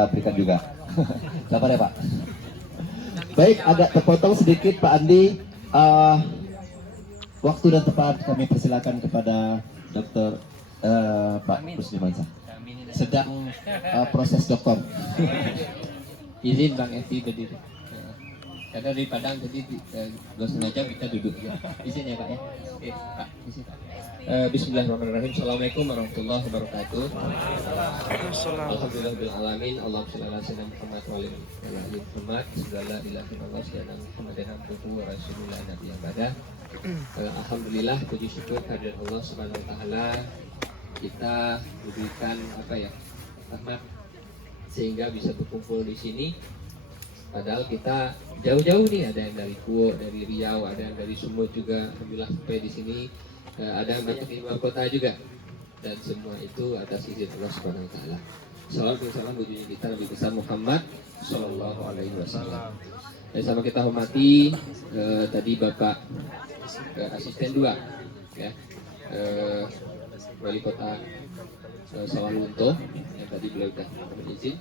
kita berikan juga. Sabar ya Pak. Baik, agak terpotong sedikit Pak Andi. Waktu dan tempat kami persilakan kepada Dokter Pak Rusdimansyah. Sedang proses dokter. Izin Bang Eti berdiri. Karena dari Padang jadi 2,5 jam kita duduk ya. Izin ya Pak ya. Oke Pak, izin Pak. Bismillahirrahmanirrahim. Assalamualaikum warahmatullahi wabarakatuh. Alhamdulillahirrahmanirrahim. Allahumma sholli ala sayyidina Muhammad wa ala alihi Muhammad. Segala ilah Allah sayyidina Muhammadin abduhu wa rasulullah nabi yang bada. Alhamdulillah, puji syukur kehadirat Allah Subhanahu wa taala. Kita diberikan rahmat sehingga bisa berkumpul di sini. Padahal kita jauh-jauh nih, ada yang dari Kuo, dari Riau, ada yang dari Sumut juga. Alhamdulillah sampai di sini, ada yang dari luar kota juga. Dan semua itu atas izin Allah Subhanahu wa taala. Salawat dan salam bagi kita Nabi besar Muhammad sallallahu alaihi wasallam. Dan sama kita hormati tadi Bapak asisten 2 ya. Wali Kota Sawalunto yang tadi beliau sudah berizin.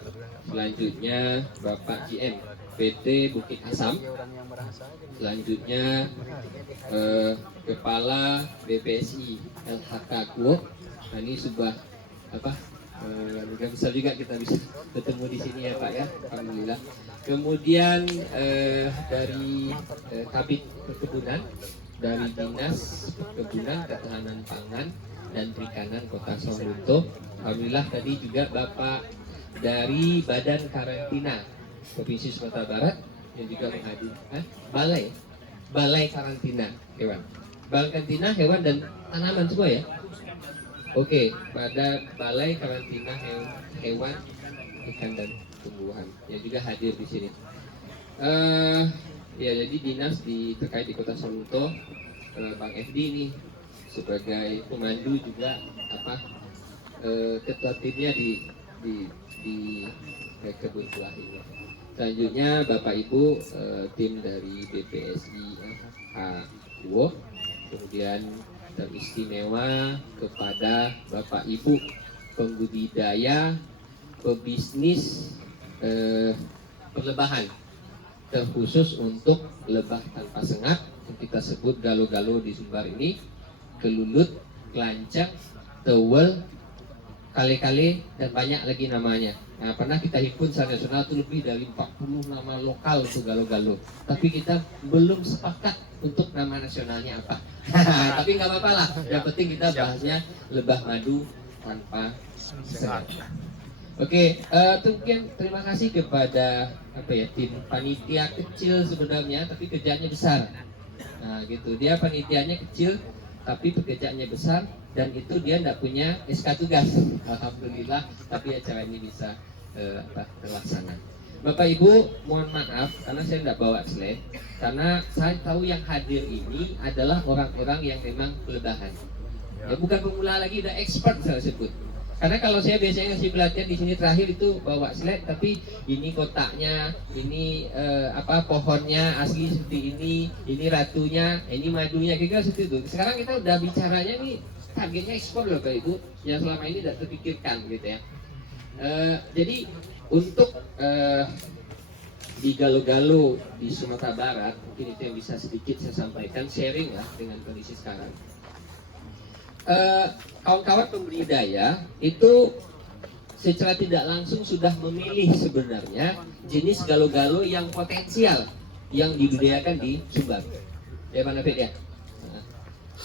Selanjutnya Bapak GM PT Bukit Asam. Selanjutnya Kepala BPSI LHK Kuo. Nah, ini sebuah besar juga kita bisa ketemu di sini ya Pak ya. Alhamdulillah. Kemudian dari Kabid Perkebunan, dari Dinas Perkebunan, Ketahanan Pangan dan Perikanan Kota Sawalunto. Alhamdulillah tadi juga Bapak dari Badan Karantina Provinsi Sumatera Barat yang juga menghadirkan Balai Karantina Hewan. Balai Karantina Hewan dan Tanaman semua ya. Oke, pada Balai Karantina Hewan, Ikan dan Tumbuhan yang juga hadir di sini. Ya jadi dinas terkait di Kota Sawalunto, Bang FD ini sebagai pemandu juga ketua timnya di kebun buah ini. Selanjutnya Bapak Ibu tim dari BPSI Kuo, kemudian teristimewa kepada Bapak Ibu pembudidaya, pebisnis perlebahan, terkhusus untuk lebah tanpa sengat yang kita sebut galo-galo di Sumbar ini, kelulut, kelanceng, tewel, kale-kale dan banyak lagi namanya. Nah, pernah kita himpun secara nasional itu lebih dari 40 nama lokal untuk galo-galo. Tapi kita belum sepakat untuk nama nasionalnya apa. Tapi nggak apa-apa lah. Yang penting kita bahasnya lebah madu tanpa sengat. Oke, terima kasih kepada tim panitia kecil sebenarnya, tapi kerjanya besar. Nah, gitu. Dia panitianya kecil, tapi pekerjaannya besar. Dan itu dia tidak punya SK tugas, alhamdulillah. Tapi acara ini bisa terlaksana. Bapak Ibu, mohon maaf karena saya tidak bawa slide, karena saya tahu yang hadir ini adalah orang-orang yang memang kelebahan. Ya bukan pemula lagi, udah expert saya sebut. Karena kalau saya biasanya ngasih pelatihan di sini terakhir itu bawa slide, tapi ini kotaknya, ini pohonnya asli seperti ini ratunya, ini madunya, kira-kira seperti itu. Sekarang kita udah bicaranya nih targetnya ekspor loh Bapak Ibu, yang selama ini tidak terpikirkan gitu ya. Jadi untuk di Galo-Galo di Sumatera Barat, mungkin itu yang bisa sedikit saya sampaikan, sharing lah dengan kondisi sekarang. Kawan-kawan pembudidaya itu secara tidak langsung sudah memilih sebenarnya jenis galo-galo yang potensial yang dibudidayakan di Sumbar. Ya mana ya? Nah,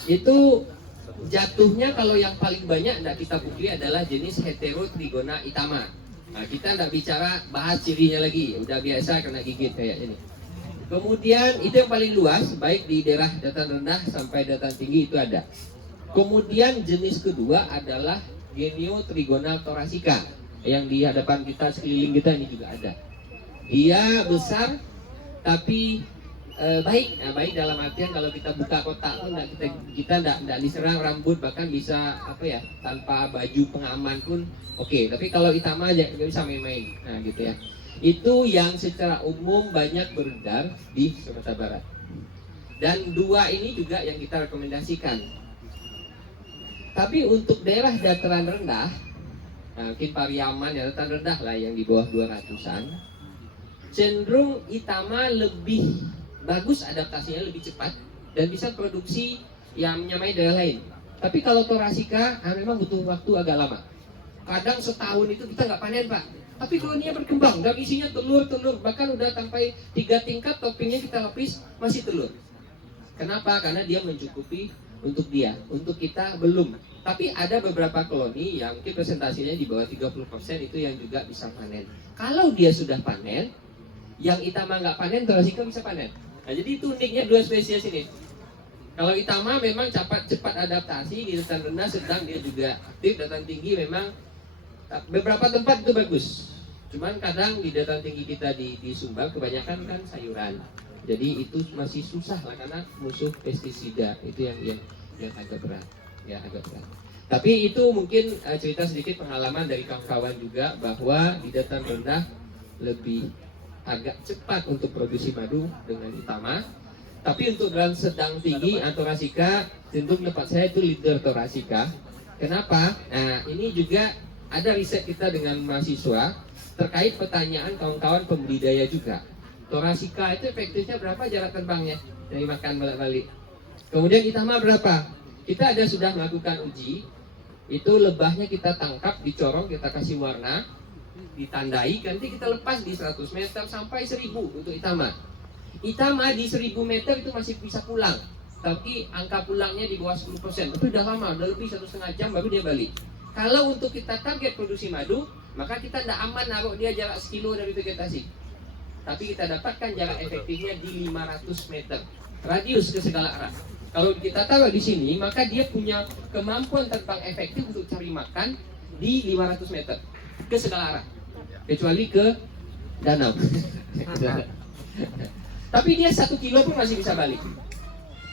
itu jatuhnya kalau yang paling banyak tidak kita pukuli adalah jenis Heterotrigona itama. Nah, kita tidak bicara bahas cirinya lagi, udah biasa kena gigit kayak ini. Kemudian itu yang paling luas, baik di daerah dataran rendah sampai dataran tinggi itu ada. Kemudian jenis kedua adalah Geniotrigona thoracea yang di hadapan kita, sekeliling kita ini juga ada. Dia besar tapi baik. Nah, baik dalam artian kalau kita buka kotak pun kita tidak diserang rambut, bahkan bisa tanpa baju pengaman pun oke. Tapi kalau itama aja nggak bisa main-main. Nah gitu ya. Itu yang secara umum banyak beredar di Sumatera Barat. Dan dua ini juga yang kita rekomendasikan. Tapi untuk daerah dataran rendah mungkin Pariaman ya rata rendah lah yang di bawah 200-an, cenderung Itama lebih bagus adaptasinya, lebih cepat dan bisa produksi yang menyamai daerah lain. Tapi kalau Thoracica memang butuh waktu agak lama. Kadang setahun itu kita nggak panen Pak, tapi koloninya berkembang dan isinya telur-telur, bahkan udah sampai 3 tingkat toppingnya kita lapis masih telur. Kenapa? Karena dia mencukupi untuk dia, untuk kita belum. Tapi ada beberapa koloni yang mungkin presentasinya di bawah 30% itu yang juga bisa panen. Kalau dia sudah panen, yang Itama nggak panen, Thoracica bisa panen. Nah, jadi itu uniknya dua spesies ini. Kalau Itama memang cepat adaptasi di dataran rendah, sedang dia juga aktif. Dataran tinggi memang beberapa tempat itu bagus. Cuman kadang di dataran tinggi kita di Sumbar kebanyakan kan sayuran. Jadi itu masih susah lah karena musuh pestisida itu yang agak berat, ya agak berat. Tapi itu mungkin cerita sedikit pengalaman dari kawan-kawan juga bahwa di dataran rendah lebih agak cepat untuk produksi madu dengan Itama. Tapi untuk dataran sedang tinggi Thoracica, tentu tempat saya itu leader Thoracica. Kenapa? Nah ini juga ada riset kita dengan mahasiswa terkait pertanyaan kawan-kawan pembudidaya juga. Thoracica itu efektifnya berapa jarak terbangnya dari makan balik-balik. Kemudian Itama berapa? Kita ada sudah melakukan uji. Itu lebahnya kita tangkap, dicorong, kita kasih warna, ditandai, nanti kita lepas di 100 meter sampai 1000 untuk Itama. Itama di 1000 meter itu masih bisa pulang, tapi angka pulangnya di bawah 10%. Itu udah lama, udah lebih 1,5 jam baru dia balik. Kalau untuk kita target produksi madu, maka kita tidak aman naruh dia jarak 1 kilo dari vegetasi. Tapi kita dapatkan jarak efektifnya di 500 meter, radius ke segala arah. Kalau kita taruh di sini, maka dia punya kemampuan terbang efektif untuk cari makan di 500 meter ke segala arah, kecuali ke danau. Tapi dia 1 kilo pun masih bisa balik.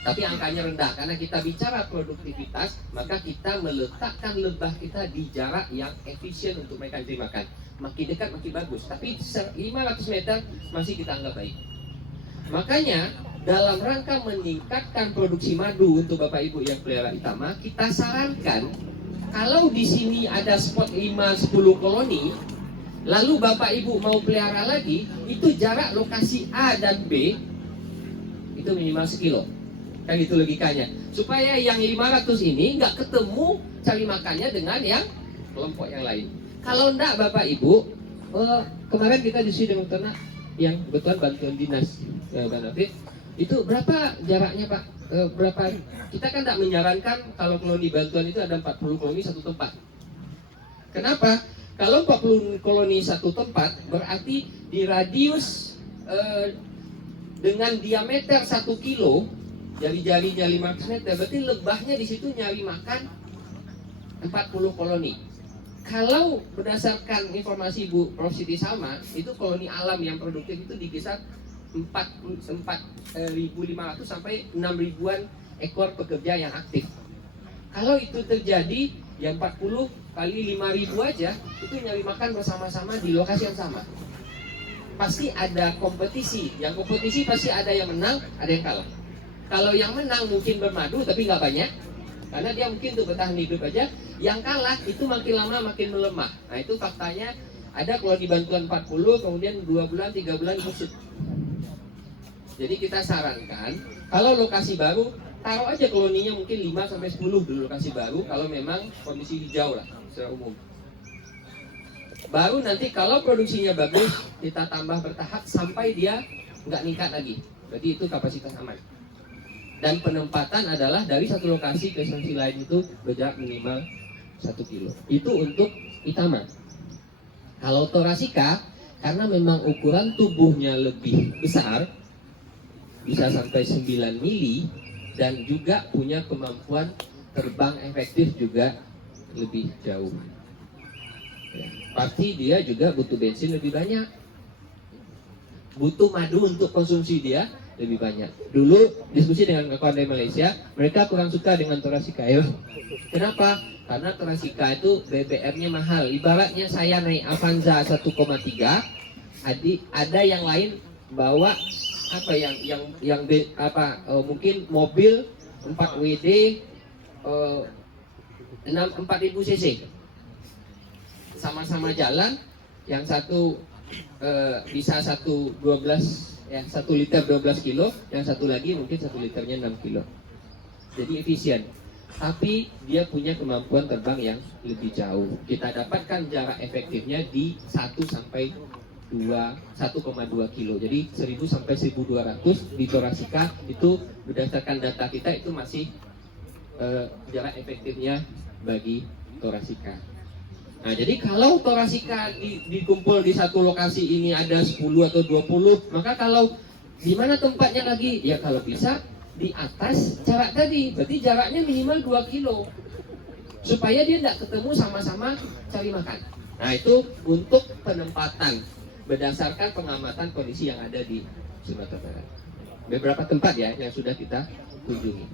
Tapi angkanya rendah karena kita bicara produktivitas, maka kita meletakkan lebah kita di jarak yang efisien untuk mereka cari makan. Makin dekat makin bagus, tapi 500 meter masih kita anggap baik. Makanya dalam rangka meningkatkan produksi madu untuk Bapak Ibu yang pelihara Itama, kita sarankan kalau di sini ada spot 5-10 koloni, lalu Bapak Ibu mau pelihara lagi, itu jarak lokasi A dan B itu minimal 1 kilo. Kan itu logikanya. Supaya yang 500 ini nggak ketemu cari makannya dengan yang kelompok yang lain. Kalau enggak Bapak Ibu, kemarin kita diskusi dengan ternak yang kebetulan bantuan dinas Banafit, itu berapa jaraknya Pak? Berapa? Kita kan tidak menyarankan kalau koloni bantuan itu ada 40 koloni satu tempat. Kenapa? Kalau 40 koloni satu tempat berarti di radius dengan diameter 1 kilo, jari-jarinya 500 meter, berarti lebahnya di situ nyari makan 40 koloni. Kalau berdasarkan informasi Bu Prof Siti Salma, itu koloni alam yang produktif itu di kisar 4.500 sampai 6.000-an ekor pekerja yang aktif. Kalau itu terjadi, yang 40 kali 5.000 aja, itu nyari makan bersama-sama di lokasi yang sama. Pasti ada kompetisi. Yang kompetisi pasti ada yang menang, ada yang kalah. Kalau yang menang mungkin bermadu, tapi nggak banyak. Karena dia mungkin untuk bertahan hidup aja. Yang kalah itu makin lama makin melemah. Nah itu faktanya ada kalau di bantuan 40, kemudian 2 bulan, 3 bulan kusut. Jadi kita sarankan, kalau lokasi baru, taruh aja koloninya mungkin 5-10 di lokasi baru. Kalau memang kondisi hijau lah, secara umum. Baru nanti kalau produksinya bagus, kita tambah bertahap sampai dia nggak ningkat lagi. Berarti itu kapasitas aman. Dan penempatan adalah dari satu lokasi ke lokasi lain itu berjarak minimal 1 kilo. Itu untuk Itama. Kalau Thoracica, karena memang ukuran tubuhnya lebih besar, bisa sampai 9 mili, dan juga punya kemampuan terbang efektif juga lebih jauh. Ya, pasti dia juga butuh bensin lebih banyak. Butuh madu untuk konsumsi dia lebih banyak. Dulu diskusi dengan kawan dari Malaysia, mereka kurang suka dengan Thoracica. Kenapa? Karena Thoracica itu BBM-nya mahal. Ibaratnya saya naik Avanza 1,3, ada yang lain bawa apa mungkin mobil 4 WD 4000 cc. sama-sama jalan, yang satu bisa 1 liter 12 kilo, yang satu lagi mungkin 1 liternya 6 kilo. Jadi efisien. Tapi dia punya kemampuan terbang yang lebih jauh. Kita dapatkan jarak efektifnya di 1,2 kilo. Jadi 1000 sampai 1200 di Thoracika itu berdasarkan data kita itu masih jarak efektifnya bagi Thoracika. Nah, jadi kalau Thoracika dikumpul di satu lokasi ini ada 10 atau 20, maka kalau di mana tempatnya lagi? Ya kalau bisa di atas jarak tadi, berarti jaraknya minimal 2 kilo supaya dia tidak ketemu sama-sama cari makan. Nah, itu untuk penempatan berdasarkan pengamatan kondisi yang ada di Sumatera Barat. Beberapa tempat ya yang sudah kita kunjungi.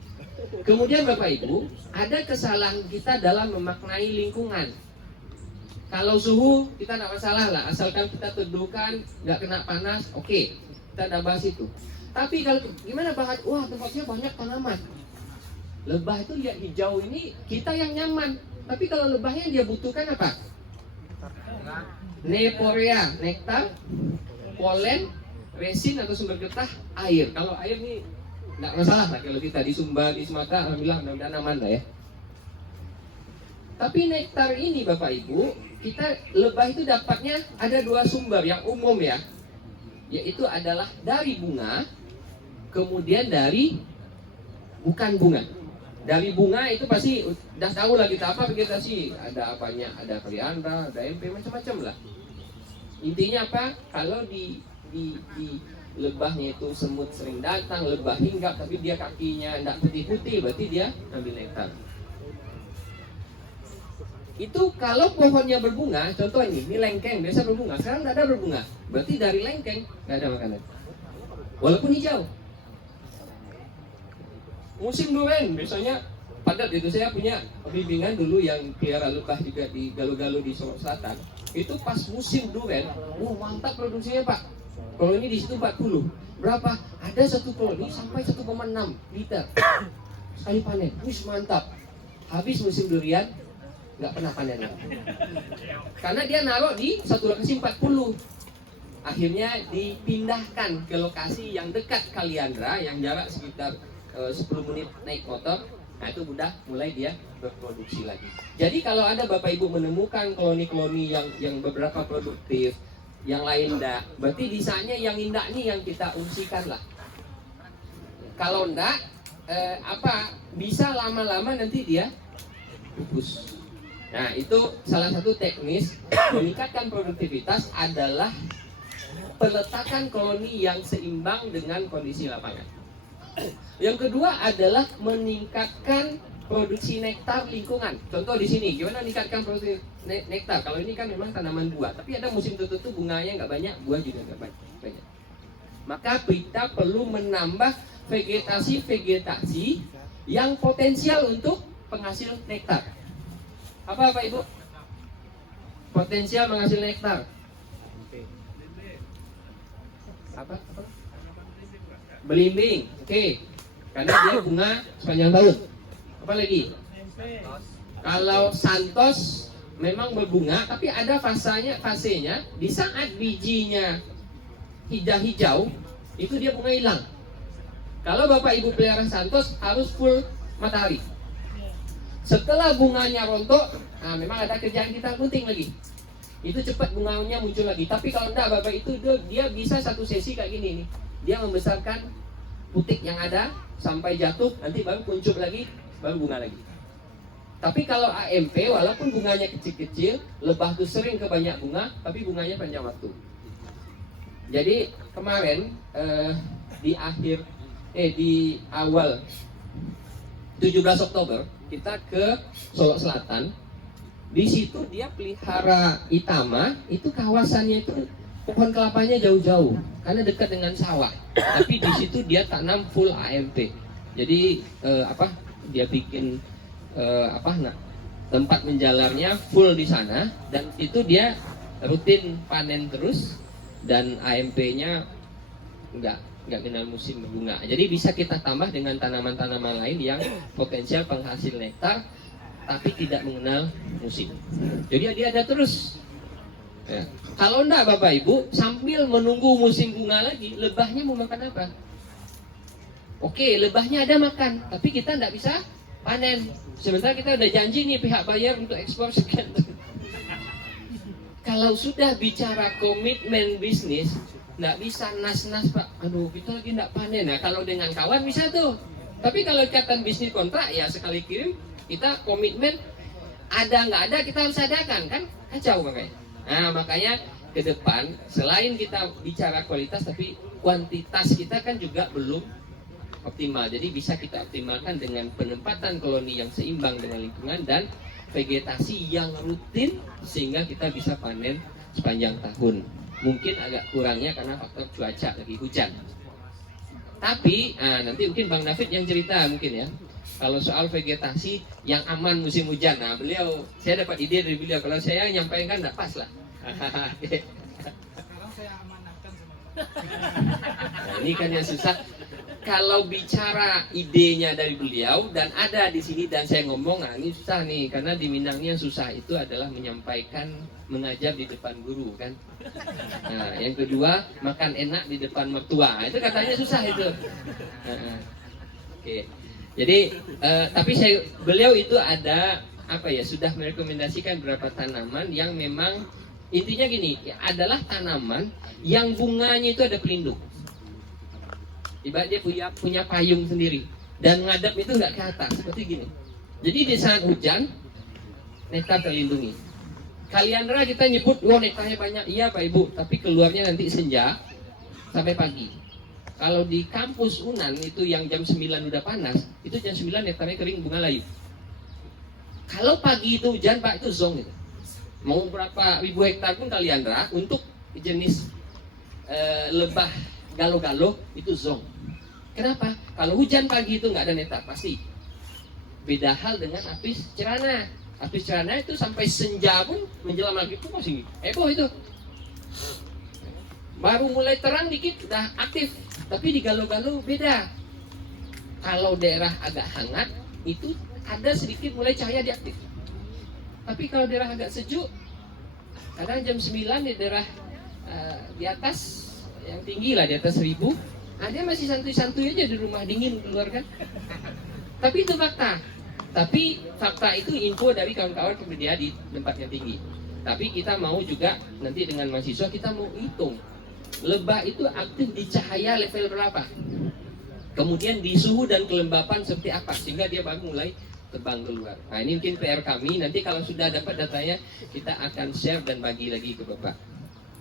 Kemudian Bapak Ibu, ada kesalahan kita dalam memaknai lingkungan. Kalau suhu kita tidak masalah lah, asalkan kita teduhkan, nggak kena panas, oke, kita udah bahas itu. Tapi kalau gimana bahas, wah tempatnya banyak tanaman. Lebah itu lihat hijau ini kita yang nyaman. Tapi kalau lebahnya dia butuhkan apa? Neporea, nektar, polen, resin atau sumber getah, air. Kalau air ini nggak masalah lah kalau kita di Sumba, di Sumatera, alhamdulillah mudah-mudahan aman lah ya. Tapi nektar ini Bapak Ibu, kita lebah itu dapatnya ada 2 sumber yang umum ya, yaitu adalah dari bunga, kemudian dari bukan bunga. Dari bunga itu pasti udah tahu lah kita apa vegetasi, ada apanya, ada kaliandra, ada MP, macam-macam lah. Intinya apa? Kalau di lebahnya itu semut sering datang, lebah hinggap tapi dia kakinya tidak putih-putih, berarti dia ambil nektar. Itu kalau pohonnya berbunga, contoh ini lengkeng biasa berbunga, sekarang tidak ada berbunga, berarti dari lengkeng nggak ada makanan, walaupun hijau. Musim durian biasanya padat itu. Saya punya bimbingan dulu yang pelihara lebah juga di Galuh-Galuh di Solo Selatan. Itu pas musim durian, mantap produksinya Pak. Kalau ini di situ 40. Berapa? Ada satu koloni sampai 1,6 liter sekali panen. Mantap. Habis musim durian nggak pernah panen lagi. Karena dia naruh di satu lokasi 40. Akhirnya dipindahkan ke lokasi yang dekat Kaliandra yang jarak sekitar 10 menit naik motor. Nah itu udah mulai dia berproduksi lagi. Jadi kalau ada Bapak Ibu menemukan koloni-koloni yang beberapa produktif, yang lain enggak, berarti disanya yang indah nih yang kita ungsikan lah. Kalau enggak, bisa lama-lama nanti dia pupus. Nah itu salah satu teknis meningkatkan produktivitas adalah peletakan koloni yang seimbang dengan kondisi lapangan. Yang kedua adalah meningkatkan produksi nektar lingkungan. Contoh di sini, gimana meningkatkan produksi nektar? Kalau ini kan memang tanaman buah, tapi ada musim tertentu bunganya nggak banyak, buah juga nggak banyak. Maka kita perlu menambah vegetasi yang potensial untuk penghasil nektar. Apa Pak Ibu? Potensial menghasil nektar. Apa? Belimbing, oke. Karena dia bunga sepanjang tahun. Apa lagi? Kalau Santos memang berbunga, tapi ada fasenya di saat bijinya hijau-hijau, itu dia bunga hilang. Kalau Bapak Ibu pelihara Santos harus full matahari. Setelah bunganya rontok, nah memang ada kerjaan kita gunting lagi. Itu cepat bunganya muncul lagi. Tapi kalau enggak Bapak itu dia bisa satu sesi kayak gini nih. Dia membesarkan putik yang ada sampai jatuh, nanti baru kuncup lagi, baru bunga lagi. Tapi kalau AMP, walaupun bunganya kecil-kecil, lebah itu sering ke banyak bunga, tapi bunganya panjang waktu. Jadi kemarin di awal 17 Oktober kita ke Solo Selatan. Di situ dia pelihara itama, itu kawasannya itu pohon kelapanya jauh-jauh karena dekat dengan sawah. Tapi di situ dia tanam full AMP. Jadi dia bikin tempat menjalarnya full di sana dan itu dia rutin panen terus dan AMP-nya nggak kenal musim berbunga. Jadi bisa kita tambah dengan tanaman-tanaman lain yang potensial penghasil nektar tapi tidak mengenal musim. Jadi dia ada terus. Ya. Kalau enggak Bapak Ibu, sambil menunggu musim bunga lagi, lebahnya mau makan apa? Oke, lebahnya ada makan, tapi kita enggak bisa panen. Sementara kita udah janji nih pihak bayar untuk ekspor sekian. Kalau sudah bicara komitmen bisnis, enggak bisa nas-nas Pak. Aduh, kita lagi enggak panen. Nah, kalau dengan kawan bisa tuh. Tapi kalau ikatan bisnis kontrak, ya sekali kirim, kita komitmen ada nggak ada kita harus adakan, kan kacau makanya. Nah makanya ke depan selain kita bicara kualitas, tapi kuantitas kita kan juga belum optimal. Jadi bisa kita optimalkan dengan penempatan koloni yang seimbang dengan lingkungan dan vegetasi yang rutin sehingga kita bisa panen sepanjang tahun. Mungkin agak kurangnya karena faktor cuaca lagi hujan. Tapi nanti mungkin Bang David yang cerita mungkin ya. Kalau soal vegetasi yang aman musim hujan, nah beliau, saya dapat ide dari beliau. Kalau saya nyampaikan nggak pas lah. Sekarang saya amanahkan sama Nah, ini kan yang susah. Kalau bicara idenya dari beliau dan ada di sini dan saya ngomong, nah ini susah nih karena di Minang ini yang susah itu adalah menyampaikan, mengajar di depan guru kan. Nah, yang kedua makan enak di depan mertua, itu katanya susah itu. Oke. Jadi tapi beliau itu ada apa ya, sudah merekomendasikan beberapa tanaman yang memang intinya gini, adalah tanaman yang bunganya itu ada pelindung. Ibarat dia punya payung sendiri dan ngadap itu nggak ke atas seperti gini. Jadi di saat hujan nektar terlindungi. Kaliandra kita nyebut, wah nektarnya banyak, iya Pak Ibu, tapi keluarnya nanti senja sampai pagi. Kalau di kampus Unan itu yang jam 9 udah panas, itu jam 9 nektarnya kering bunga layu. Kalau pagi itu hujan Pak, itu zong itu. Mau berapa ribu hektar pun Kaliandra untuk jenis lebah galo-galo itu zong. Kenapa? Kalau hujan pagi itu nggak ada nektar pasti. Beda hal dengan apis cerana. Apis cerana itu sampai senja pun menjelang maghrib itu masih heboh itu. Baru mulai terang dikit udah aktif. Tapi di galo-galo beda. Kalau daerah agak hangat itu ada sedikit mulai cahaya diaktif. Tapi kalau daerah agak sejuk, kadang jam 9 di daerah di atas yang tinggi lah, di atas 1000, dia masih santuy-santuy aja di rumah, dingin keluar kan. Tapi itu fakta. Tapi fakta itu info dari kawan-kawan pemedia di tempat yang tinggi. Tapi kita mau juga nanti dengan mahasiswa kita mau hitung lebah itu aktif di cahaya level berapa, kemudian di suhu dan kelembapan seperti apa, sehingga dia baru mulai terbang keluar. Nah ini mungkin PR kami, nanti kalau sudah dapat datanya kita akan share dan bagi lagi ke Bapak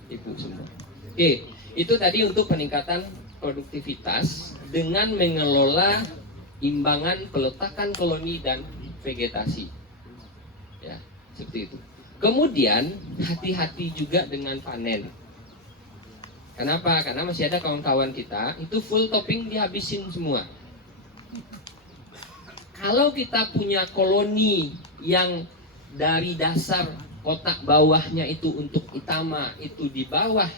Ibu semua. Oke, itu tadi untuk peningkatan produktivitas dengan mengelola imbangan peletakan koloni dan vegetasi. Ya, seperti itu. Kemudian hati-hati juga dengan panen. Kenapa? Karena masih ada kawan-kawan kita itu full topping dihabisin semua. Kalau kita punya koloni yang dari dasar kotak bawahnya itu untuk itama itu di bawah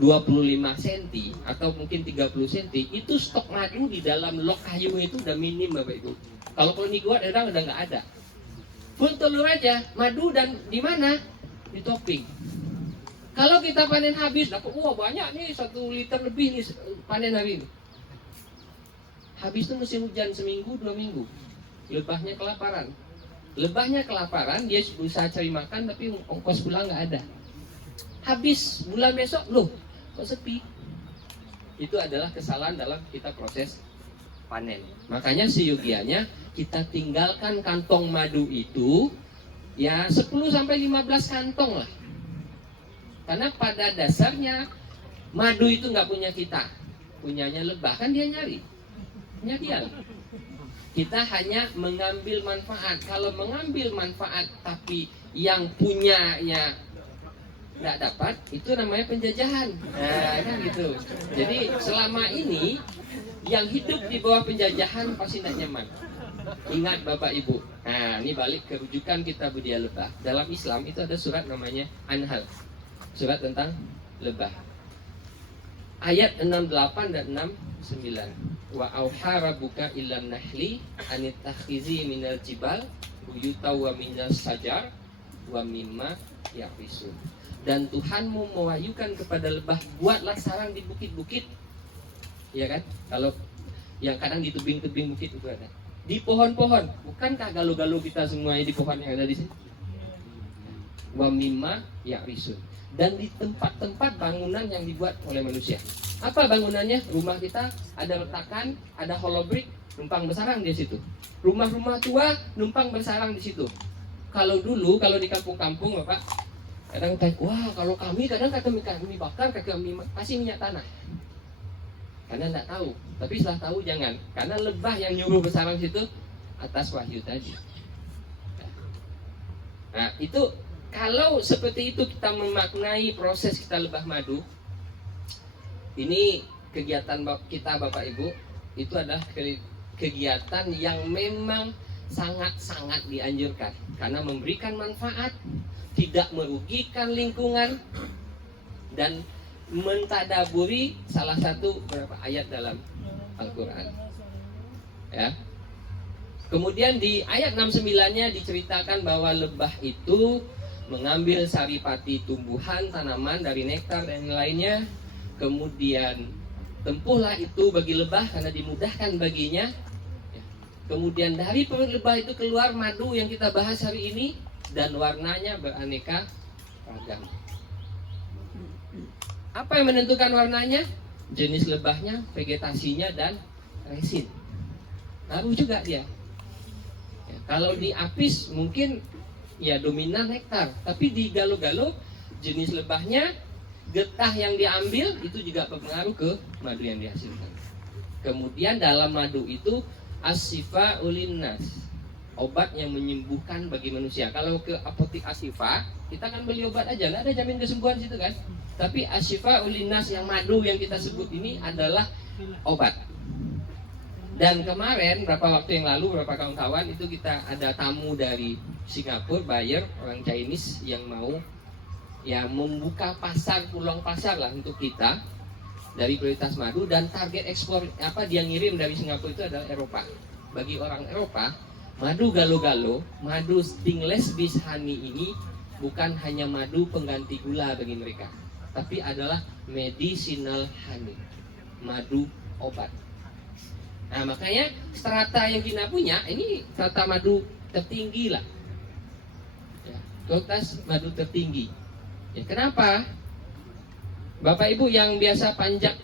25 cm atau mungkin 30 cm, itu stok madu di dalam lok kayu itu udah minim Bapak Ibu. Kalau koloni gua udah nggak ada. Full telur aja, madu dan di mana? Di topping. Kalau kita panen habis, dapat wah banyak nih, 1 liter lebih nih panen hari ini. Habis itu musim hujan seminggu, 2 minggu. Lebahnya kelaparan. Lebahnya kelaparan, dia berusaha cari makan tapi ongkos pulang nggak ada. Habis bulan besok, loh kok sepi? Itu adalah kesalahan dalam kita proses panen. Makanya seyogianya kita tinggalkan kantong madu itu ya 10-15 kantong lah. Karena pada dasarnya madu itu nggak punya kita, punyanya lebah, kan dia nyari, punya dia. Kita hanya mengambil manfaat. Kalau mengambil manfaat tapi yang punyanya nggak dapat, itu namanya penjajahan. Nah, kan gitu. Jadi selama ini yang hidup di bawah penjajahan pasti tidak nyaman. Ingat Bapak Ibu. Nah, ini balik ke rujukan kita budaya lebah. Dalam Islam itu ada surat namanya Anhal. Surat tentang lebah. Ayat 68 dan 69. wa auha rabbuka ilan nahli anitakhizi minal jibal buyuta wa minas sajar wa mimma yaqisun. Dan Tuhanmu mewahyukan kepada lebah, buatlah sarang di bukit-bukit. Ya kan? Kalau yang kadang di tebing-tebing bukit itu ada. Di pohon-pohon, bukankah galuh-galuh kita semuanya di pohon yang ada di sini? Wa mimma yaqisun. Dan di tempat-tempat bangunan yang dibuat oleh manusia. Apa bangunannya? Rumah kita ada letakan, ada hollow brick, numpang bersarang di situ. Rumah-rumah tua numpang bersarang di situ. Kalau dulu, kalau di kampung-kampung, Bapak, kadang tanya, wah kalau kami kadang kami bakar, kami kasih minyak tanah. Karena tidak tahu. Tapi setelah tahu jangan. Karena lebah yang nyuruh bersarang situ atas wahyu tadi. Nah itu kalau seperti itu kita memaknai proses kita lebah madu. Ini kegiatan kita Bapak Ibu, itu adalah kegiatan yang memang sangat-sangat dianjurkan karena memberikan manfaat, tidak merugikan lingkungan, dan mentadaburi salah satu beberapa ayat dalam Al-Quran. Ya. Kemudian di ayat 69-nya diceritakan bahwa lebah itu mengambil saripati tumbuhan, tanaman dari nektar dan lainnya. Kemudian tempuhlah itu bagi lebah karena dimudahkan baginya. Kemudian dari perut lebah itu keluar madu yang kita bahas hari ini, dan warnanya beraneka ragam. Apa yang menentukan warnanya? Jenis lebahnya, vegetasinya, dan resin. Ngaruh juga dia. Ya, kalau di apis mungkin ya dominan nektar, tapi di galo-galo jenis lebahnya, getah yang diambil itu juga berpengaruh ke madu yang dihasilkan. Kemudian dalam madu itu Asyifa ulinnas, obat yang menyembuhkan bagi manusia. Kalau ke apotek Asyifa, kita kan beli obat aja, nggak ada jamin kesembuhan situ kan. Tapi Asyifa ulinnas yang madu yang kita sebut ini adalah obat. Dan kemarin beberapa waktu yang lalu, beberapa kawan-kawan itu kita ada tamu dari Singapura, buyer, orang Chinese yang mau ya membuka pasar, peluang pasar lah untuk kita dari prioritas madu, dan target ekspor apa dia ngirim dari Singapura itu adalah Eropa. Bagi orang Eropa, madu galo-galo, madu stingless bees honey ini bukan hanya madu pengganti gula bagi mereka, tapi adalah medicinal honey, madu obat. Nah makanya strata yang kita punya ini strata madu tertinggi lah, ya, kualitas madu tertinggi. Ya, kenapa? Bapak Ibu yang biasa panjat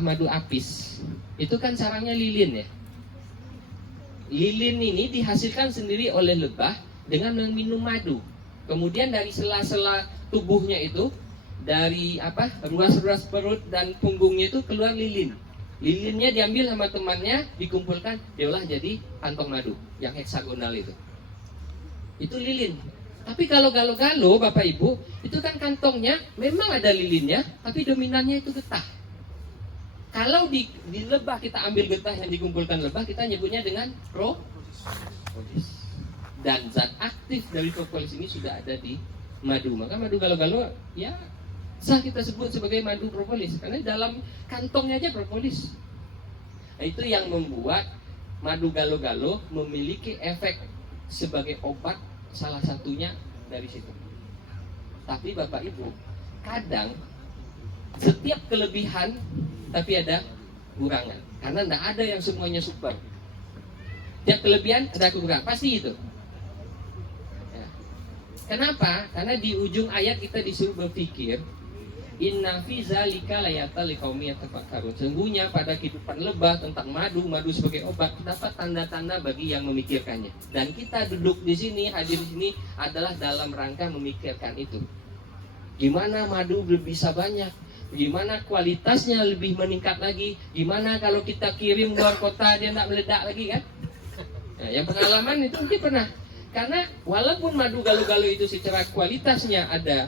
madu apis, itu kan sarangnya lilin ya. Lilin ini dihasilkan sendiri oleh lebah dengan meminum madu. Kemudian dari sela-sela tubuhnya itu, dari ruas-ruas perut dan punggungnya itu keluar lilin. Lilinnya diambil sama temannya, dikumpulkan, diolah jadi kantong madu yang heksagonal itu. Itu lilin. Tapi kalau galo-galo Bapak Ibu, itu kan kantongnya memang ada lilinnya, tapi dominannya itu getah. Kalau di lebah kita ambil getah yang dikumpulkan lebah, kita nyebutnya dengan propolis. Dan zat aktif dari propolis ini sudah ada di madu. Maka madu galo-galo ya sah kita sebut sebagai madu propolis, karena dalam kantongnya aja propolis. Nah, itu yang membuat madu galo-galo memiliki efek sebagai obat, salah satunya dari situ. Tapi Bapak Ibu, kadang setiap kelebihan tapi ada kurangan, karena tidak ada yang semuanya super. Setiap kelebihan ada kekurangan, pasti itu. Ya. Kenapa? Karena di ujung ayat kita disuruh berpikir, inna fi zalika layatal liqaumi yatafakkarun. Sungguhnya pada kehidupan lebah tentang madu sebagai obat dapat tanda-tanda bagi yang memikirkannya. Dan kita duduk di sini, hadir di sini adalah dalam rangka memikirkan itu. Gimana madu bisa banyak? Gimana kualitasnya lebih meningkat lagi? Gimana kalau kita kirim luar kota dia tidak meledak lagi kan? Nah, yang pengalaman itu mungkin pernah. Karena walaupun madu galo-galo itu secara kualitasnya ada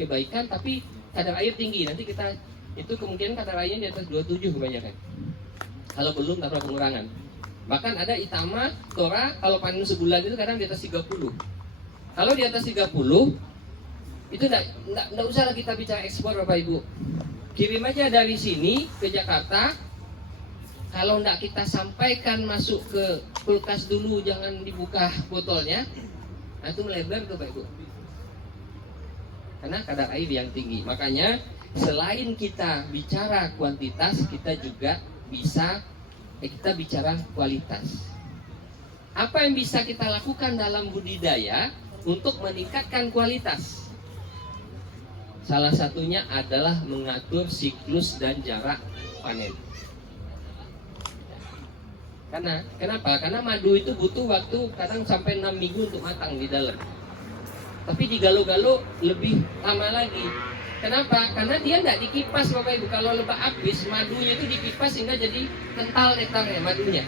kebaikan, tapi kadar air tinggi, nanti kita itu kemungkinan kadar airnya di atas 27 kebanyakan. Kalau belum tanpa pengurangan. Bahkan ada Itama, Tora, kalau panen sebulan itu kadang di atas 30. Kalau di atas 30, itu enggak usah lah kita bicara ekspor Bapak Ibu. Kirim aja dari sini ke Jakarta, kalau nggak kita sampaikan masuk ke kulkas dulu, jangan dibuka botolnya, nah itu melebar tuh Pak Ibu. Karena kadar air yang tinggi. Makanya selain kita bicara kuantitas, kita juga bisa kita bicara kualitas. Apa yang bisa kita lakukan dalam budidaya untuk meningkatkan kualitas? Salah satunya adalah mengatur siklus dan jarak panen. Kenapa? Karena madu itu butuh waktu kadang sampai 6 minggu untuk matang di dalam. Tapi di galo-galo lebih lama lagi. Kenapa? Karena dia tidak dikipas Bapak Ibu. Kalau lebah habis, madunya itu dikipas sehingga jadi kental nektarnya madunya.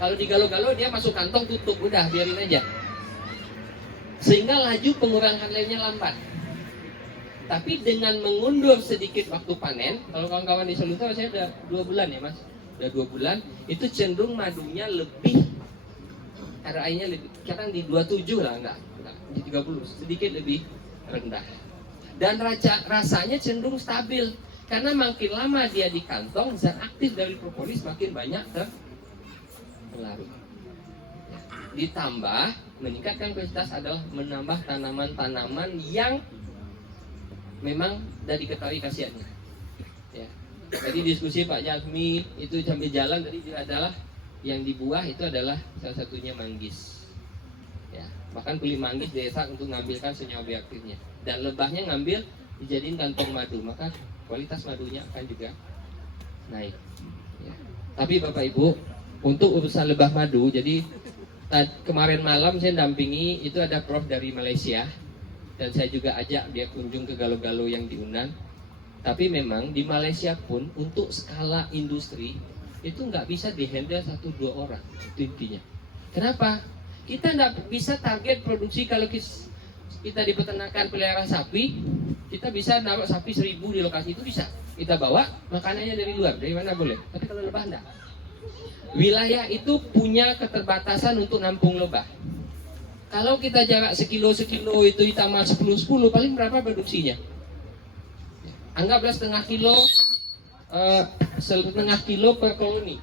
Kalau di galo-galo dia masuk kantong tutup, udah biarin aja. Sehingga laju pengurangan levelnya lambat. Tapi dengan mengundur sedikit waktu panen, kalau kawan-kawan di Soluta saya udah 2 bulan ya Mas. Udah 2 bulan, itu cenderung madunya lebih, kadar airnya lebih, kadang di 27 lah, enggak di 30, sedikit lebih rendah. Dan rasanya cenderung stabil, karena makin lama dia di kantong, zat aktif dari propolis makin banyak terlarut. Ditambah, meningkatkan kualitas adalah menambah tanaman-tanaman yang memang sudah diketahui khasiatnya. Ya. Tadi diskusi Pak Jasmi itu sambil jalan tadi adalah yang di buah itu adalah salah satunya manggis. Ya, bahkan kulit manggis diresak untuk mengambilkan senyawa bioaktifnya, dan lebahnya ngambil dijadiin kantong madu, maka kualitas madunya akan juga naik. Ya. Tapi Bapak Ibu, untuk urusan lebah madu, jadi kemarin malam saya dampingi itu ada prof dari Malaysia, dan saya juga ajak dia kunjung ke galo-galo yang di Unan. Tapi memang di Malaysia pun untuk skala industri itu nggak bisa dihandle 1-2 orang, itu intinya. Kenapa? Kita nggak bisa target produksi. Kalau kita di peternakan pelihara sapi, kita bisa naruh sapi 1000 di lokasi itu bisa. Kita bawa makanannya dari luar, dari mana boleh. Tapi kalau lebah enggak. Wilayah itu punya keterbatasan untuk nampung lebah. Kalau kita jarak sekilo itu ditambah 10 paling berapa produksinya? Anggaplah setengah kilo per koloni.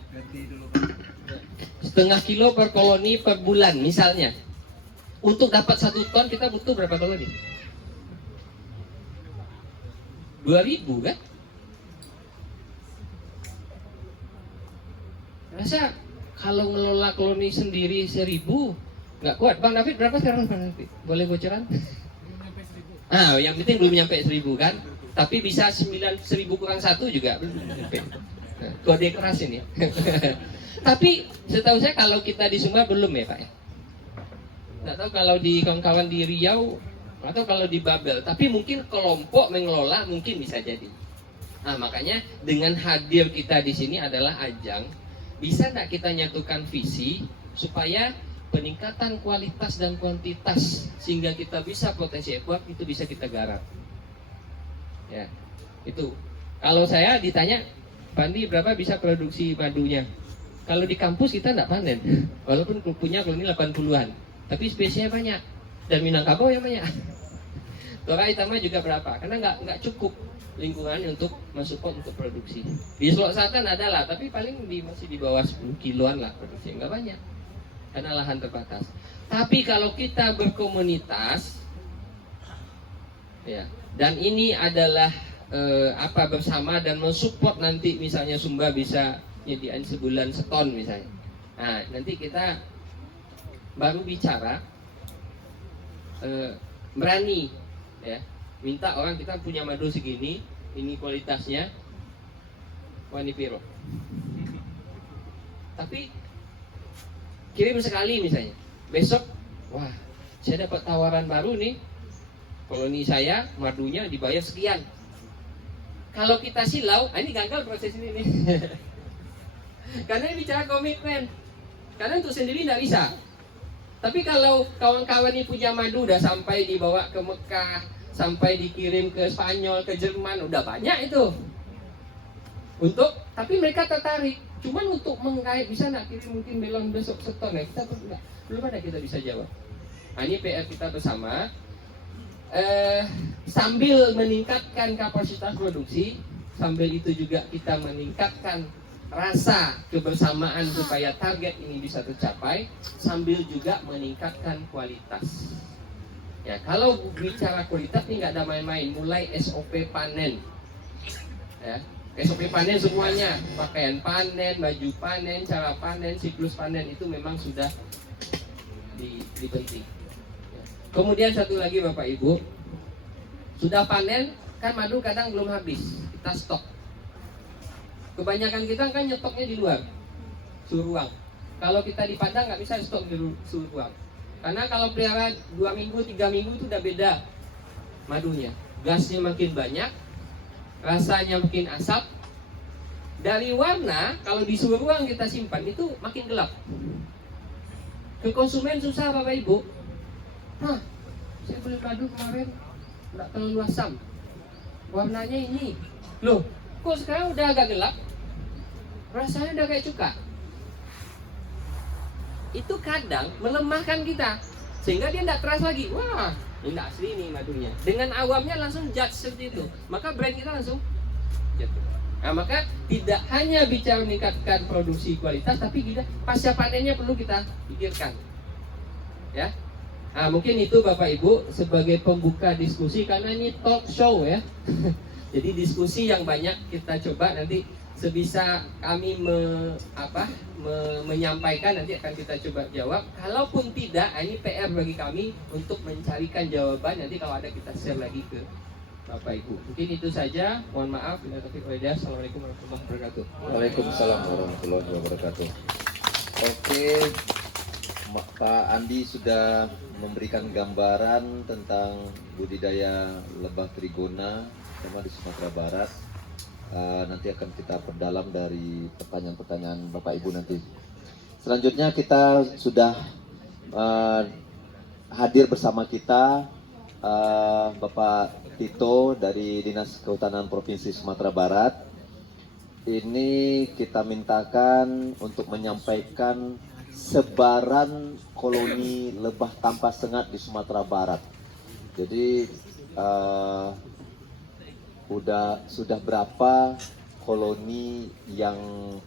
Setengah kilo per koloni per bulan misalnya. Untuk dapat 1 ton kita butuh berapa koloni? 2000 kan? Rasa kalau ngelola koloni sendiri 1000 nggak kuat. Bang David berapa sekarang Bang David? Boleh bocoran? Yang penting belum nyampe 1000 kan? Tapi bisa 1000 kurang 1 juga belum nyampe. Kode keras ini. Tapi setahu saya kalau kita di Sumbar belum ya Pak ya. Nggak tahu kalau di kawan-kawan di Riau atau kalau di Babel. Tapi mungkin kelompok mengelola mungkin bisa jadi. Nah makanya dengan hadir kita di sini adalah ajang. Bisa nggak kita nyatukan visi supaya peningkatan kualitas dan kuantitas sehingga kita bisa potensi ekspor itu bisa kita garap. Ya, itu. Kalau saya ditanya, Pandi berapa bisa produksi madunya? Kalau di kampus kita nggak panen, walaupun punya koloni 80-an, tapi spesiesnya banyak dan Minangkabau yang banyak. Toraja Itama juga berapa? Karena nggak cukup lingkungan untuk mensupport untuk produksi. Di Sulawesi Selatan adalah, tapi paling masih di bawah 10 kiloan lah produksi, nggak banyak karena lahan terbatas. Tapi kalau kita berkomunitas, ya. Dan ini adalah bersama dan mensupport nanti misalnya Sumba bisa nyediain sebulan seton misalnya. Nah nanti kita baru bicara berani ya minta orang kita punya madu segini, ini kualitasnya Wanipiro. Tapi kirim sekali misalnya, besok wah saya dapat tawaran baru nih. Koloni saya, madunya dibayar sekian. Kalau kita silau, ini gagal proses ini nih. Karena ini bicara komitmen. Karena untuk sendiri tidak bisa. Tapi kalau kawan-kawan ini punya madu, udah sampai dibawa ke Mekah, sampai dikirim ke Spanyol, ke Jerman, udah banyak itu. Tapi mereka tertarik. Cuman untuk mengait bisa nggak kirim mungkin melon besok seton ya? Kita belum ada kita bisa jawab. Nah, ini PR kita bersama. Sambil meningkatkan kapasitas produksi, sambil itu juga kita meningkatkan rasa kebersamaan supaya target ini bisa tercapai sambil juga meningkatkan kualitas. Ya, kalau bicara kualitas ini nggak ada main-main, mulai SOP panen, ya, SOP panen semuanya, pakaian panen, baju panen, cara panen, siklus panen itu memang sudah dipenting. Kemudian satu lagi Bapak Ibu, sudah panen kan madu kadang belum habis, kita stok. Kebanyakan kita kan nyetoknya di luar, suhu ruang. Kalau kita di Padang nggak bisa stok di suhu ruang. Karena kalau pelihara 2 minggu, 3 minggu itu udah beda madunya. Gasnya makin banyak, rasanya makin asap. Dari warna, kalau di suhu ruang kita simpan itu makin gelap. Ke konsumen susah Bapak Ibu. Hah, saya beli madu kemarin nggak terlalu asam. Warnanya ini. Loh, kok sekarang udah agak gelap? Rasanya udah kayak cuka. Itu kadang melemahkan kita, sehingga dia tidak keras lagi. Wah, ini tidak asli nih madunya. Dengan awamnya langsung judge seperti itu, maka brand kita langsung jatuh. Nah, maka tidak hanya bicara meningkatkan produksi kualitas, tapi juga pasca panennya perlu kita pikirkan. Ya, nah, mungkin itu Bapak Ibu sebagai pembuka diskusi, karena ini talk show ya. Jadi diskusi yang banyak kita coba nanti sebisa kami menyampaikan, nanti akan kita coba jawab. Kalaupun tidak, ini PR bagi kami untuk mencarikan jawaban. Nanti kalau ada kita share lagi ke Bapak Ibu. Mungkin itu saja. Mohon maaf. Assalamualaikum warahmatullahi wabarakatuh. Waalaikumsalam warahmatullahi wabarakatuh. Oke, Pak Andi sudah memberikan gambaran tentang budidaya lebah trigona terutama di Sumatera Barat. Nanti akan kita perdalam dari pertanyaan-pertanyaan Bapak Ibu nanti. Selanjutnya kita sudah hadir bersama kita Bapak Tito dari Dinas Kehutanan Provinsi Sumatera Barat. Ini kita mintakan untuk menyampaikan sebaran koloni lebah tanpa sengat di Sumatera Barat. Jadi sudah berapa koloni yang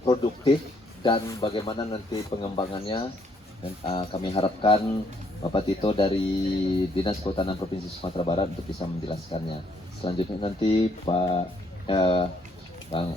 produktif dan bagaimana nanti pengembangannya. Dan, kami harapkan Bapak Tito dari Dinas Kehutanan Provinsi Sumatera Barat untuk bisa menjelaskannya. Selanjutnya nanti Bang